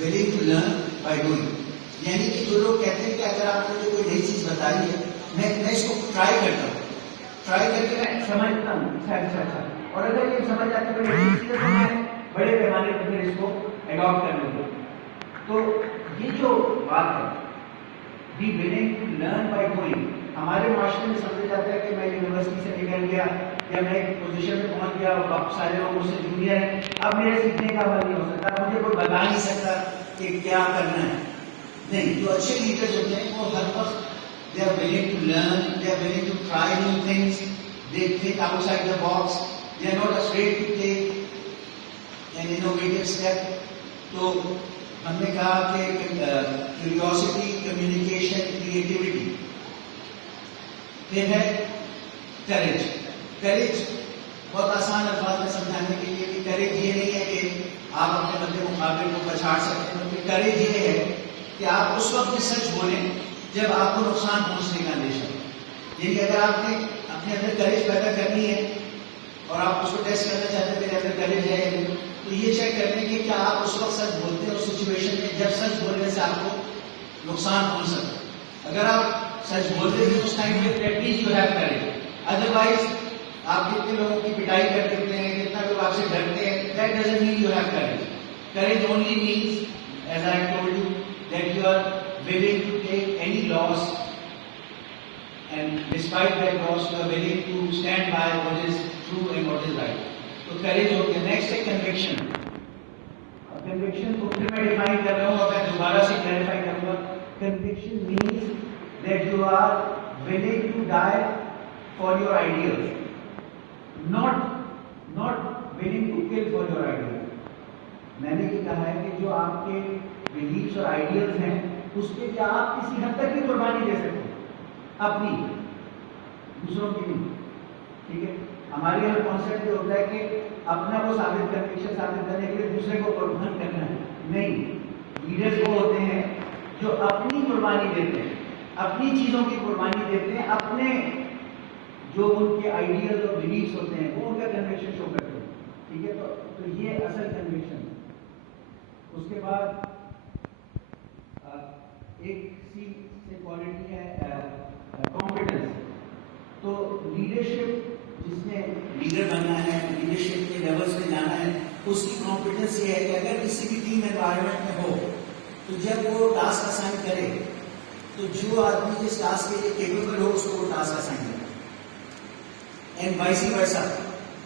willing to learn by doing. یعنی کہ جو لوگ کہتے ہیں کہ اگر آپ نے جو کوئی نئی چیز بتائی ہے میں اس کو ٹرائی کرتا ہوں, ٹرائی کر کے میں سمجھتا ہوں اچھا اور اگر یہ سمجھ آتی ہے تو میں بڑے پیمانے پر پھر اس کو اڈاپٹ کر لوں گا. تو یہ جو بات ہے be willing to learn by doing, ہمارے معاشرے میں سمجھا جاتا ہے کہ میں یونیورسٹی سے نکل گیا یا میں ایک پوزیشن میں پہنچ گیا اور سارے لوگ مجھ سے جونیئر ہیں, اب میرے سیکھنے کا عمل نہیں ہو سکتا, مجھے کوئی بتا نہیں سکتا کہ کیا کرنا ہے. نہیں, جو اچھے لیڈرز ہوتے ہیں وہ ہر وقت they are willing to learn, they are willing to try new things, they think outside the box, they are not afraid to take an innovative step. تو ہم نے کہا کہ کیوریوسٹی, کمیونیکیشن, کریٹیوٹی. پھر ہے کریج. کریج بہت آسان الفاظ میں سمجھانے کے لیے کہ کریج یہ نہیں ہے کہ آپ اپنے مد مقابل کو پچھاڑ سکتے ہیں, بلکہ کریج یہ ہے کہ آپ اس وقت بھی سچ بولیں جب آپ کو نقصان پہنچنے کا اندیشہ ہو. یعنی اگر آپ نے اپنے اندر کریج پیدا کرنی ہے اور آپ اس کو ٹیسٹ کرنا چاہتے ہیں میرے اندر کریج ہے, تو یہ چیک کر لیں کہ کیا آپ اس وقت سچ بولتے ہیں اس سچویشن میں جب سچ بولنے سے آپ کو نقصان پہنچ سکتا ہے. اگر آپ سچ بولتے ہیں اس ٹائم پہ that means you have courage. Otherwise آپ کتنے لوگوں کی پٹائی کر دیتے ہیں, کتنا لوگ آپ سے ڈرتے ہیں, that doesn't mean you have courage. Courage only means, as I told you, that you are willing to take any loss, and despite that loss you are willing to stand by what is true and what is right. So courage ho gaya. Next ہے conviction. Conviction کو پھر میں define کر رہا ہوں اور میں دوبارہ سے کلیریفائی کروں گا. Conviction means that you are willing to die for your ideals, not willing to kill for your ideals. میں نے یہ کہا ہے کہ جو آپ کے بلیفس اور آئیڈیلز ہیں اس پہ کیا آپ کسی حد تک بھی قربانی دے سکتے ہیں, اپنی, دوسروں کی نہیں. ٹھیک ہے, ہمارے یہاں کانسیپٹ یہ ہوتا ہے کہ اپنا وہ کنوکشن ثابت کرنے کے لیے دوسرے کو قربان کرنا ہے. نہیں, لیڈرز وہ ہوتے ہیں جو اپنی قربانی دیتے ہیں, اپنی چیزوں کی قربانی دیتے ہیں, اپنے جو ان کے آئیڈیلز اور بلیفس ہوتے ہیں وہ ان کا کنوکشن شو کرتے ہیں. ٹھیک ہے, تو یہ اصل کنوکشن. اس کے بعد ایک سی سے کوالٹی ہے کانفیڈنس. تو لیڈرشپ, جس نے لیڈر بننا ہے, لیڈرشپ کے لیولس پہ جانا ہے, اس کی کانفیڈنس یہ ہے کہ اگر کسی بھی ٹیم انوائرمنٹ میں ہو تو جب وہ ٹاسک اسائن کرے تو جو آدمی جس ٹاسک کے لیے کیپیبل ہو اس کو وہ ٹاسک اسائن کرے. اینڈ وائس ورسا,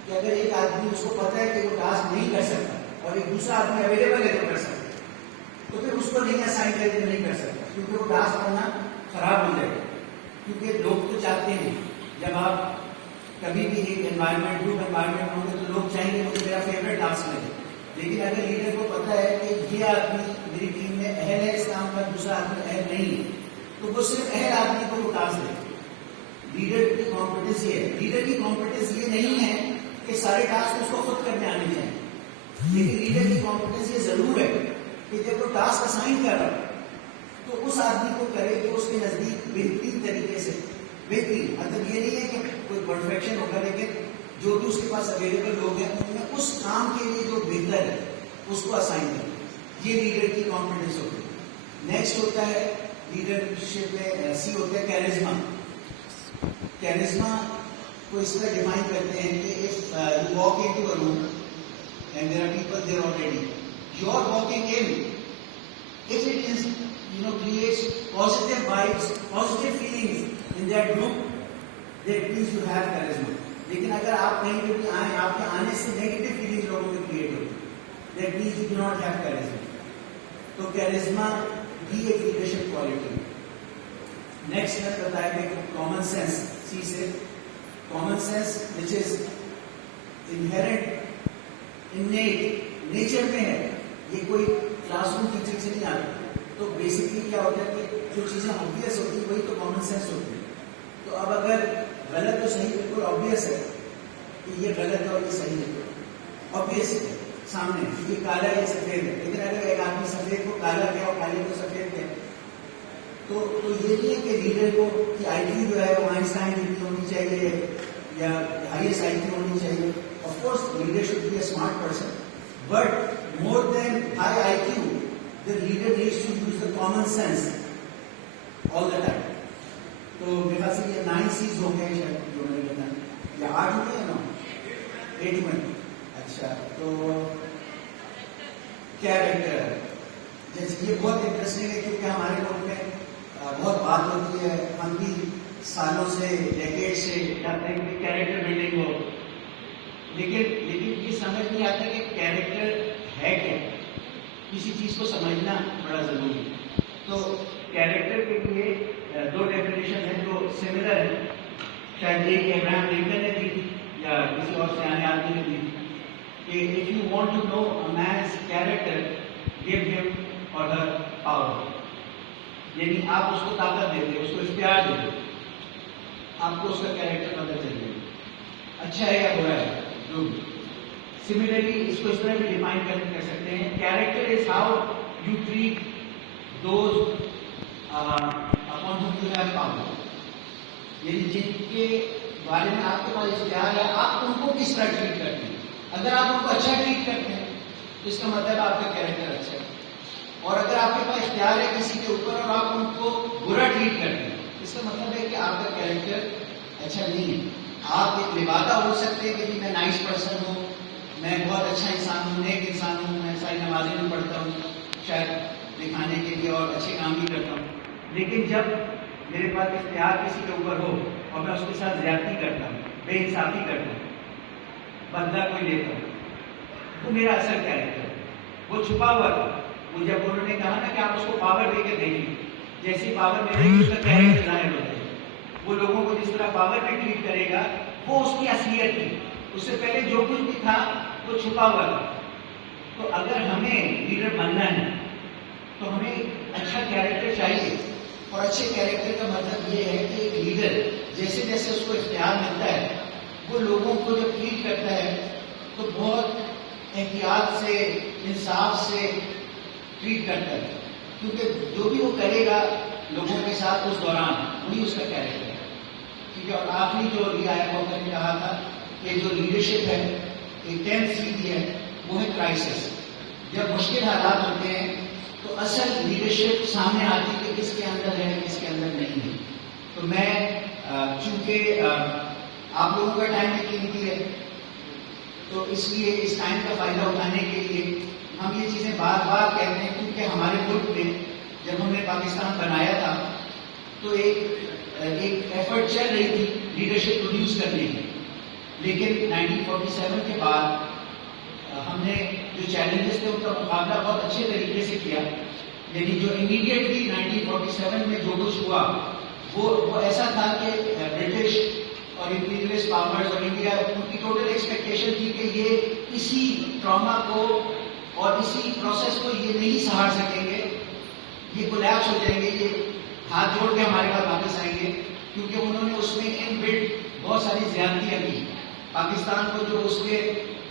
کہ اگر ایک آدمی اس کو پتہ ہے کہ وہ ٹاسک نہیں کر سکتا اور ایک دوسرا آدمی اویلیبل ہے تو کر سکتا, تو پھر اس کو نہیں اسائن کرے تو نہیں کر سکتا, کیونکہ وہ ٹاسک کرنا خراب ہو جائے گا. کیونکہ لوگ تو چاہتے ہیں جب آپ کبھی بھی ایک انوائرمنٹ, گروپ انوائرمنٹ ہوں گے تو لوگ چاہیں گے مجھے میرا فیوریٹ ٹاسک ملے. لیکن اگر لیڈر کو پتہ ہے کہ یہ آدمی میری ٹیم میں اہل ہے اس کام کا, دوسرا آدمی اہل نہیں ہے, تو وہ صرف اہل آدمی کو وہ ٹاسک دے. لیڈر کی کانفیڈنس یہ ہے. لیڈر کی کانفیڈنس یہ نہیں ہے کہ سارے ٹاسک اس کو خود کرنے آنے چاہیے, لیکن لیڈر کی کانفیڈنس یہ ضرور ہے کہ جب وہ ٹاسک اسائن کر رہا ہے تو اس آدمی کو کرے کہ اس کے نزدیک بہترین طریقے سے, بہترین مطلب یہ نہیں ہے کہ کوئی پرفیکشن ہوگا, لیکن جو بھی اس کے پاس اویلیبل لوگ ہیں ان میں اس کام کے لیے جو بہتر ہے اس کو اسائن کرے. یہ لیڈر کی کانفیڈنس ہوتی ہے. نیکسٹ ہوتا ہے لیڈرشپ میں سی ہوتا ہے کیرزما. کیرزما کو اس طرح ڈیفائن کرتے ہیں کہ if you walk into a room and there are people there already, you are walking in, if it is creates positive vibes, positive feelings in that group, that means you have charisma. لیکن اگر آپ کہیں پہ بھی آئیں, آپ کے آنے سے نیگیٹو فیلنگ لوگوں میں کریٹ ہوتی ہے, that means you do not have charisma. تو charisma بھی ایک لیڈرشپ کوالٹی ہے. نیکسٹ میں بتایا کہ کامن سینس, سی سے common sense which is inherent, innate, nature میں ہے, یہ کوئی کلاس روم ٹیچنگ سے نہیں آتا. تو بیسکلی کیا ہوتا ہے کہ جو چیزیں آبویس ہوتی ہیں وہی تو کامن سینس ہوتی ہے. تو اب اگر غلط تو صحیح بالکل آبویس ہے کہ یہ غلط ہے اور یہ صحیح ہے, آبویس ہے سامنے, یہ کالا ہے یہ سفید ہے. لیکن اگر ایک آدمی سفید کو کالا کیا اور کالے کو سفید کیا, تو یہ نہیں ہے کہ لیڈر کو کہ آئی کیو جو ہے وہ آئنسٹائن جتنی ہونی چاہیے یا ہائیسٹ آئی کیو ہونی چاہیے. Of course leader should be a smart person, but more than high IQ, the common sense all the time. تو میرے خیال سے یہ 9 C's ہو گئے شاید جو میں نے بتایا، یا 8 ہو گئے یا 9؟ 8 میں. اچھا، تو کیریکٹر جیسے یہ بہت انٹرسٹنگ ہے کیونکہ ہمارے ملک میں بہت بات ہوتی ہے، ہم بھی سالوں سے ڈیکیڈ سے چاہتے ہیں کہ کیریکٹر بلڈنگ ہو، لیکن یہ سمجھ نہیں آتا کہ کیریکٹر ہے کیا. کسی چیز کو سمجھنا بڑا ضروری ہے. تو کیریکٹر کے لیے 2 ڈیفینیشن ہیں جو سملر ہیں، شاید ایک ابراہم لنکن نے دی تھی یا کسی اور سیانے آدمی نے دی تھی کہ if you want to know a man's character, give him or her power. یعنی آپ اس کو طاقت دیتے، اس کو اختیار دیتے، آپ کو اس کا کیریکٹر پتہ چل جائے اچھا ہے یا برا ہے جو بھی. سملرلی اس کو اس طرح بھی ڈیفائن کر سکتے ہیں، character is how you treat those upon whom you have power. یعنی جن کے بارے میں آپ کے پاس اختیار ہے، آپ ان کو کس طرح ٹریٹ کرتے ہیں. اگر آپ ان کو اچھا ٹریٹ کرتے ہیں تو اس کا مطلب آپ کا کیریکٹر اچھا ہے، اور اگر آپ کے پاس اختیار ہے کسی کے اوپر اور آپ ان کو برا ٹریٹ کرتے ہیں، اس کا مطلب ہے کہ آپ کا کیریکٹر اچھا نہیں ہے. آپ ایک لبادہ ہو سکتے ہیں کہ جی میں نائس پرسن ہوں، میں بہت اچھا انسان ہوں، نیک انسان ہوں، میں ساری نمازیں بھی پڑھتا ہوں شاید دکھانے کے لیے اور اچھے کام بھی کرتا ہوں، لیکن جب میرے پاس اختیار کسی کے اوپر ہو اور میں اس کے ساتھ زیادتی کرتا ہوں، بے انصافی کرتا ہوں، بدلہ کوئی لیتا ہوں، وہ میرا اصل کیریکٹر ہے. وہ چھپا ہوا تھا. وہ جب انہوں نے کہا نا کہ آپ اس کو پاور دے کے دیکھیں، جیسی پاور میں دے گی اس کا کیریکٹر ظاہر ہو جائے گا. وہ لوگوں کو جس طرح پاور میں ٹریٹ کرے گا وہ اس کی اصلیت تھی. اس سے پہلے جو کچھ بھی تھا وہ چھپا ہوا تھا. تو اگر ہمیں لیڈر بننا ہے تو ہمیں اچھا کیریکٹر چاہیے، اور اچھے کیریکٹر کا مطلب یہ ہے کہ ایک لیڈر جیسے جیسے اس کو اختیار ملتا ہے وہ لوگوں کو جب ٹریٹ کرتا ہے تو بہت احتیاط سے، انصاف سے ٹریٹ کرتا ہے، کیونکہ جو بھی وہ کرے گا لوگوں کے ساتھ اس دوران وہی اس کا کیریکٹر ہے. ٹھیک ہے. اور آخری جو رعایت موقع نے کہا تھا کہ جو لیڈرشپ ہے، ایک 10th سی ہے، وہ ہے کرائسس. جب مشکل حالات ہوتے ہیں تو اصل لیڈرشپ سامنے آتی ہے کہ کس کے اندر ہے کس کے اندر نہیں ہے. تو میں چونکہ آپ لوگوں کا ٹائم بھی قیمتی ہے تو اس لیے اس ٹائم کا فائدہ اٹھانے کے لیے ہم یہ چیزیں بار بار کہتے ہیں، کیونکہ ہمارے ملک میں جب ہم نے پاکستان بنایا تھا تو ایک ایفرٹ چل رہی تھی لیڈرشپ پروڈیوس کرنے کی، لیکن 1947 کے بعد ہم نے جو چیلنجز تھے ان کا مقابلہ بہت اچھے طریقے سے کیا. یعنی جو امیڈیٹلی 1947 میں جو کچھ ہوا وہ ایسا تھا کہ برٹش اور امپیریلسٹ پاورز اور انڈیا، ان کی ٹوٹل ایکسپیکٹیشن تھی کہ یہ اسی ٹراما کو اور اسی پروسیس کو یہ نہیں سہار سکیں گے، یہ کولیپس ہو جائیں گے، یہ ہاتھ جوڑ کے ہمارے پاس واپس آئیں گے، کیونکہ انہوں نے اس میں ان بلڈ بہت ساری زیادتیاں کی. پاکستان کو جو اس کے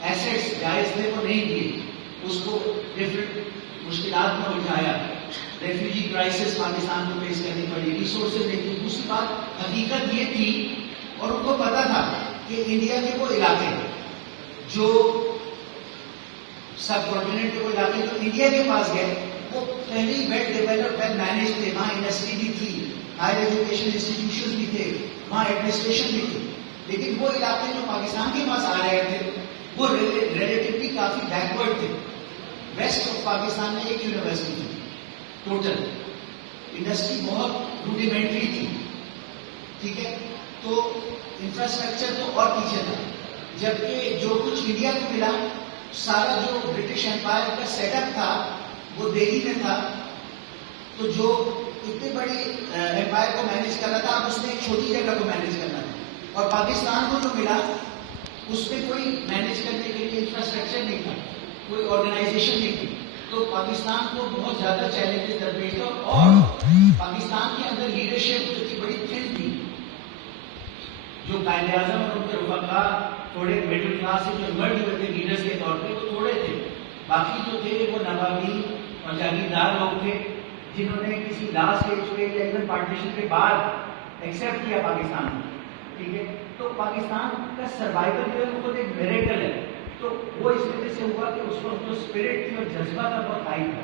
ایسیٹس جائز تھے وہ نہیں دیے، اس کو ڈفرینٹ مشکلات میں الجھایا، ریفیوجی کرائسس پاکستان کو فیس کرنی پڑی، ریسورسز نہیں تھی. دوسری بات حقیقت یہ تھی اور ان کو پتا تھا کہ انڈیا کے وہ علاقے جو سب کانٹیننٹ کے وہ علاقے جو انڈیا کے پاس گئے وہ پہلے ہی ویل ڈیولپڈ، ویل مینیج تھے. وہاں انڈسٹری بھی تھی، ہائر ایجوکیشن انسٹیٹیوشن بھی تھے، وہاں ایڈمنسٹریشن بھی تھی. لیکن وہ علاقے جو پاکستان کے پاس آ رہے تھے وہ ریلیٹیولی کافی بیکورڈ تھے. ویسٹ آف پاکستان میں ایک یونیورسٹی تھی ٹوٹل، انڈسٹری بہت روڈیمنٹری تھی. ٹھیک ہے. تو انفراسٹرکچر تو اور پیچھے تھا، جبکہ جو کچھ انڈیا کو ملا سارا جو برٹش امپائر کا سیٹ اپ تھا وہ دہلی میں تھا. تو جو اتنے بڑے امپائر کو مینیج کرنا تھا اب اس نے ایک چھوٹی جگہ کو مینیج کرنا تھا، اور پاکستان کو جو ملا اس میں کوئی مینیج کرنے کے لیے انفراسٹرکچر نہیں تھا، کوئی آرگنائزیشن نہیں تھی. تو پاکستان کو بہت زیادہ چیلنجز درپیش تھا، اور پاکستان کے اندر لیڈرشپ جو تھی بڑی تھن تھی. جو قائد اعظم اور ان کے رفقا تھوڑے مڈل کلاس سے جو مرد ہوئے تھے لیڈرز کے طور پہ وہ تھوڑے تھے، باقی جو تھے وہ نوابی اور جاگیردار لوگ تھے جنہوں نے کسی لاسٹ اسٹیج پہ یا ایون پارٹیشن کے بعد ایکسیپٹ کیا پاکستان کو. ٹھیک ہے. تو پاکستان کا سروائیول جو ہے وہ خود ایک میریکل ہے. تو وہ اس وجہ سے ہوا کہ اس وقت جو اسپرٹ تھی اور جذبہ تھا بہت ہائی تھا،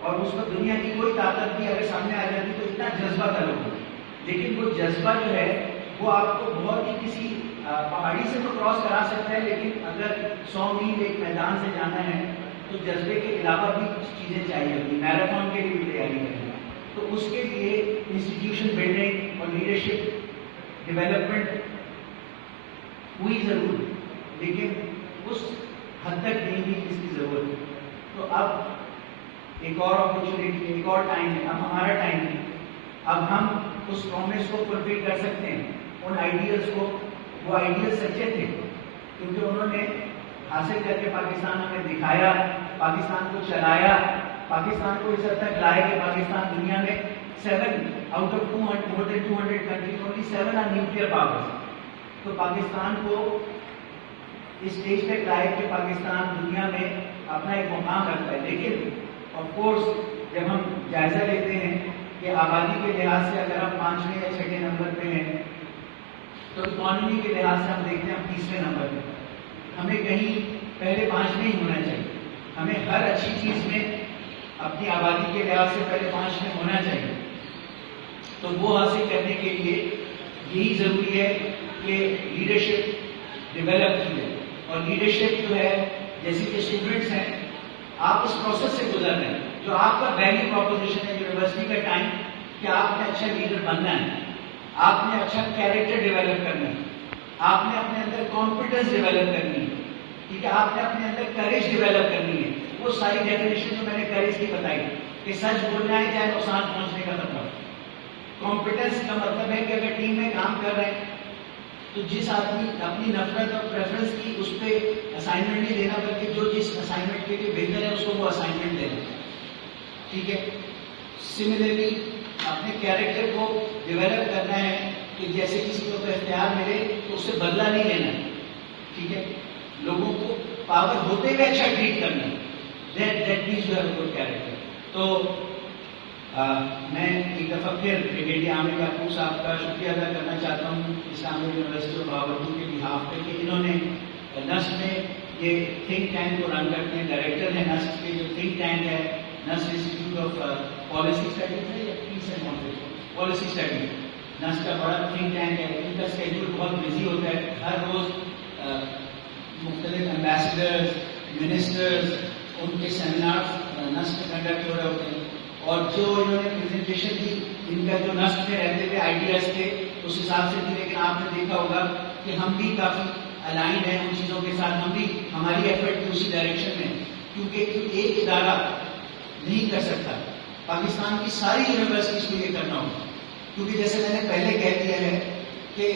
اور اس وقت دنیا کی کوئی طاقت بھی اگر سامنے آ جاتی تو اتنا جذبہ کا لوگ، لیکن وہ جذبہ جو ہے وہ آپ کو بہت ہی کسی پہاڑی سے تو کراس کرا سکتا ہے، لیکن اگر 100 میل ایک میدان سے جانا ہے تو جذبے کے علاوہ بھی کچھ چیزیں چاہیے ہوتی، میراتھن کے لیے بھی تیاری کرنی، تو اس کے لیے انسٹیٹیوشن بلڈنگ اور لیڈرشپ ڈیولپمنٹ ہوئی ضرور، لیکن اس حد تک نہیں ہوئی جس کی ضرورت ہے۔ تو اب ایک اور اپرچونیٹی، ایک اور ٹائم ہے، اب ہمارا ٹائم ہے، اب ہم اس پرومس کو فلفل کر سکتے ہیں، ان آئیڈیلس کو، وہ آئیڈیل سچے تھے کیونکہ انہوں نے حاصل کر کے پاکستان ہمیں دکھایا، پاکستان کو چلایا، پاکستان کو اس حد تک لائے کہ پاکستان دنیا میں 7 out of 200 more than 200 countries only 7 are nuclear powers۔ تو پاکستان کو اس اسٹیج پہ لائے کہ پاکستان دنیا میں اپنا ایک مقام رکھتا ہے، لیکن آف کورس جب ہم جائزہ لیتے ہیں کہ آبادی کے لحاظ سے اگر ہم 5ویں یا 6 نمبر پہ ہیں تو اکانومی کے لحاظ سے ہم دیکھتے ہیں ہم 30ویں نمبر پہ، ہمیں کہیں پہلے 5ویں ہی ہونا چاہیے، ہمیں ہر اچھی چیز میں اپنی آبادی کے لحاظ سے پہلے 5ویں ہونا چاہیے۔ تو وہ حاصل کرنے کے لیے یہی ضروری ہے کہ لیڈرشپ ڈیولپ کی جائے، اور لیڈرشپ جو ہے جیسے کہ اسٹوڈنٹس ہیں، آپ اس پروسیس سے گزر رہے ہیں، جو آپ کا ویلیو پروپوزیشن ہے یونیورسٹی کا ٹائم کہ آپ نے اچھا لیڈر بننا ہے، آپ نے اچھا کیریکٹر ڈیولپ کرنا ہے، آپ نے اپنے اندر کانفیڈنس ڈیولپ کرنی ہے، ٹھیک ہے، آپ نے اپنے اندر کریج ڈیولپ کرنی ہے۔ وہ ساری ڈیفینیشن جو میں نے کریج کی بتائی کہ سچ بولنا ہے چاہے نقصان پہنچنے کا خطرہ۔ کانفیڈنس کا مطلب ہے کہ اگر ٹیم میں کام کر رہے ہیں تو جس آدمی اپنی نفرت اور پریفرنس کی اس پہ اسائنمنٹ نہیں دینا، بلکہ جو جس اسائنمنٹ کے لیے بہتر ہے اس کو وہ اسائنمنٹ دینا، ٹھیک ہے۔ سملرلی اپنے کیریکٹر کو ڈیولپ کرنا ہے کہ جیسے کسی کو اختیار ملے تو اس سے بدلہ نہیں لینا، ٹھیک ہے، لوگوں کو پاور ہوتے ہوئے اچھا ٹریٹ کرنا، that means you have a good character. تو میں ایک دفعہ پھر بریگیڈیئر عامر یعقوب صاحب کا شکریہ ادا کرنا چاہتا ہوں اسلامک یونیورسٹی آف باورپور کے بہاف پہ کہ انہوں نے نسٹ میں یہ تھنک ٹینک کو رن کرتے ہیں، ڈائریکٹر ہیں نسٹ کے، جو تھنک ٹینک ہے NUST institute of policy studies ہے یا peace and conflict policy studies, NUST کا بڑا تھنک ٹینک ہے، ان کا اسکیڈول بہت بزی ہوتا ہے، ہر روز مختلف ایمبیسڈرز، منسٹرز، ان کے سیمینارز نسٹ میں کنڈکٹ ہو رہے ہوتے ہیں، اور جو انہوں نے پریزنٹیشن دی ان کا جو نسٹ میں رہتے ہوئے آئیڈیاز تھے اس حساب سے تھی، لیکن آپ نے دیکھا ہوگا کہ ہم بھی کافی الائن ہیں ان چیزوں کے ساتھ، ہم بھی ہماری ایفرٹ بھی اسی ڈائریکشن میں، کیونکہ ایک ادارہ نہیں کر سکتا، پاکستان کی ساری یونیورسٹیز کو یہ کرنا ہوگا، کیونکہ جیسے میں نے پہلے کہہ دیا ہے کہ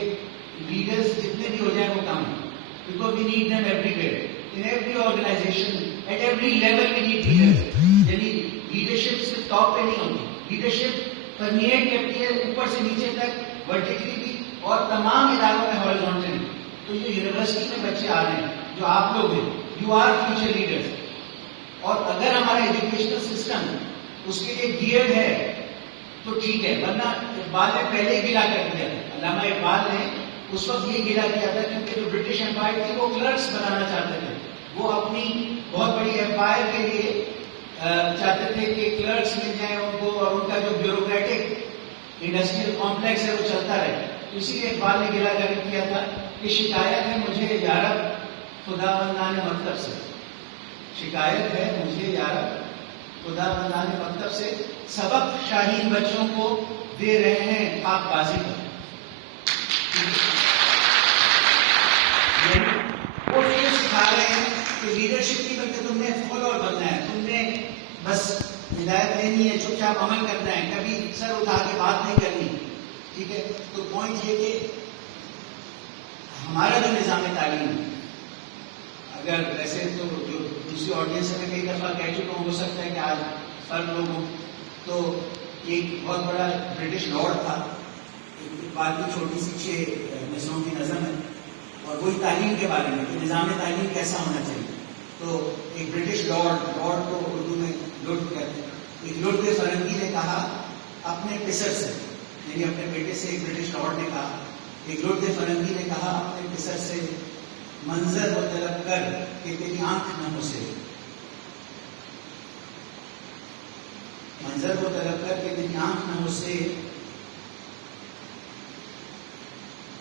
لیڈرز جتنے بھی ہو جائیں وہ کم ہیں، because we need them everywhere, in every organisation, at every level we need leaders, یعنی لیڈرشپ صرف ٹاپ پہ نہیں ہوتی، لیڈرشپ پرمیٹ کرتی ہے اوپر سے نیچے تک، ورٹیکلی بھی اور تمام اداروں میں ہارزونٹلی۔ تو جو یونیورسٹی میں بچے آ رہے ہیں، جو آپ لوگ ہیں، یو آر فیوچر لیڈرز، اور اگر ہمارا ایجوکیشنل سسٹم اس کے لیے گیئرڈ ہے تو ٹھیک ہے، ورنہ اقبال نے پہلے ہی گلا کر دیا تھا، علامہ اقبال نے اس وقت یہ گلا کیا تھا کیونکہ جو برٹش امپائر تھی وہ کلرکس بنانا چاہتے تھے، وہ اپنی بہت بڑی امپائر کے لیے چاہتے تھے کہ کلرکس مل جائیں ان کو، اور ان کا جو بیوروکریٹک انڈسٹریل کمپلیکس ہے وہ چلتا رہے، تو اسی لیے اقبال نے گلا کیا تھا کہ شکایت ہے مجھے یارب خدا بندان مکتب سے، شکایت ہے مجھے یارب خدا بندان مکتب سے، سبق شاہین بچوں کو دے رہے ہیں خاک بازی پر۔ وہ یہ سکھا رہے ہیں کہ لیڈرشپ کی بلکہ تم نے فالوور بننا ہے، تم نے بس ہدایت لینی ہے، چپ چاپ عمل کرنا ہے، کبھی سر اٹھا کے بات نہیں کرنی، ٹھیک ہے۔ تو پوائنٹ یہ کہ ہمارا جو نظام تعلیم ہے، اگر ویسے تو جو دوسری آڈینس سے میں کئی دفعہ کہہ چکا ہوں، ہو سکتا ہے کہ آج فرق لوگ ہوں، تو ایک بہت بڑا برٹش لارڈ تھا، اقبال کی چھوٹی سی 6 نظموں کی نظم ہے، اور وہی تعلیم کے بارے میں کہ نظام تعلیم کیسا ہونا چاہیے۔ تو ایک برٹش لارڈ کو اردو میں لرد کہتے ہیں، ایک لرد فرنگی نے کہا اپنے پسر سے، یعنی اپنے بیٹے سے ایک برٹش لارڈ نے کہا، ایک لرد فرنگی نے کہا اپنے پسر سے، منظر وہ طلب کر کہ تیری آنکھ نہ مسے، منظر کو طلب کر کے میری آنکھ نہ مجھ سے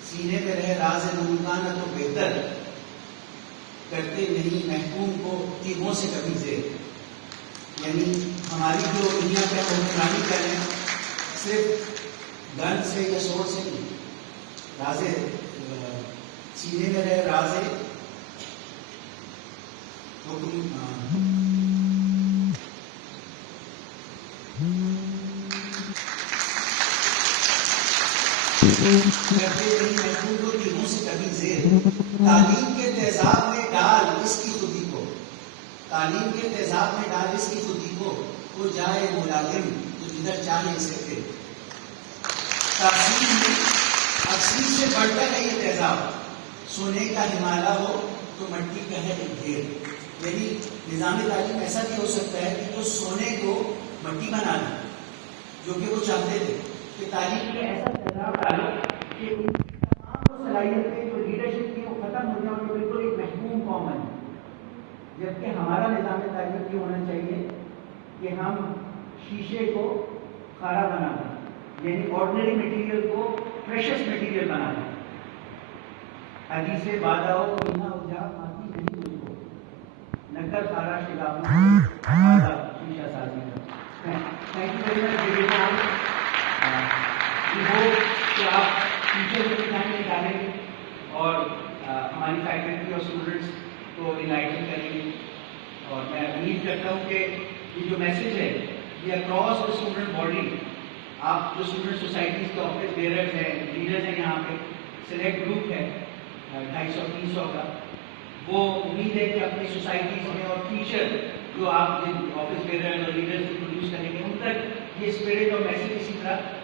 سینے میں رہے راز نمکانہ تو بہتر کرتے نہیں محکوم کو تیغوں سے کبھی زیر. یعنی ہماری جو دنیا پہ حکمرانی کریں صرف گن سے یا سوڑ سے نہیں, رازے سینے میں رہے رازے کبھی زیر. تعلیم کے تیزاب میں ڈال اس کی خودی کو, تعلیم کے تیزاب میں ڈال اس کی خودی کو, وہ جائے ملازم تو جدھر چاہے سکتے. تاثیر سے بڑھ کر ہے یہ تیزاب, سونے کا ہمالیہ ہو تو مٹی کا ہے ایک ڈھیر. یعنی نظام تعلیم ایسا بھی ہو سکتا ہے کہ جو سونے کو مٹی بنا دے, جو کہ وہ چاہتے تھے کہ تعلیم میں ایسا تیزاب ڈالو کہ ان تمام صلاحیتیں جو لیڈرشپ کی وہ ختم ہو جائیں, جو بالکل ایک محکوم قوم بنے. جبکہ ہمارا نظام تعلیم یہ ہونا چاہیے کہ ہم شیشے کو کھارا بنا دیں, یعنی آرڈنری مٹیریل کو پریشس مٹیریل بنا دیں. حدیث باداؤ کو بنا اجاگ ماتی نہیں تجھ کو, نگر سارا شگاف شیشہ سازی کا. Thank you very much. کہ آپ ٹیچر کو ٹائم نکالیں گے اور ہماری فیکلٹی اور اسٹوڈنٹس کو انلائٹن کریں گے. اور میں امید کرتا ہوں کہ یہ جو میسج ہے یہ اکراس دا اسٹوڈنٹ باڈی, آپ جو اسٹوڈنٹ سوسائٹیز کے آفس بیئررز ہیں, لیڈرز ہیں, یہاں پہ سلیکٹ گروپ ہے 250-300 کا, وہ امید ہے کہ اپنی سوسائٹیز میں اور فیوچر جو آپ جن آفس بیئررز اور لیڈرز کو پروڈیوس کریں گے ان تک یہ اسپرٹ اور میسج اسی طرح